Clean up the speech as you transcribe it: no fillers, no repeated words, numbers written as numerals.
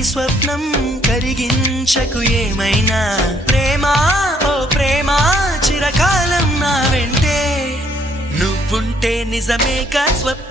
స్వప్నం కరిగించకు ఏమైనా ప్రేమ ఓ ప్రేమ చిరకాలం నా వెంటే నువ్వుంటే నిజమేగా స్వప్నం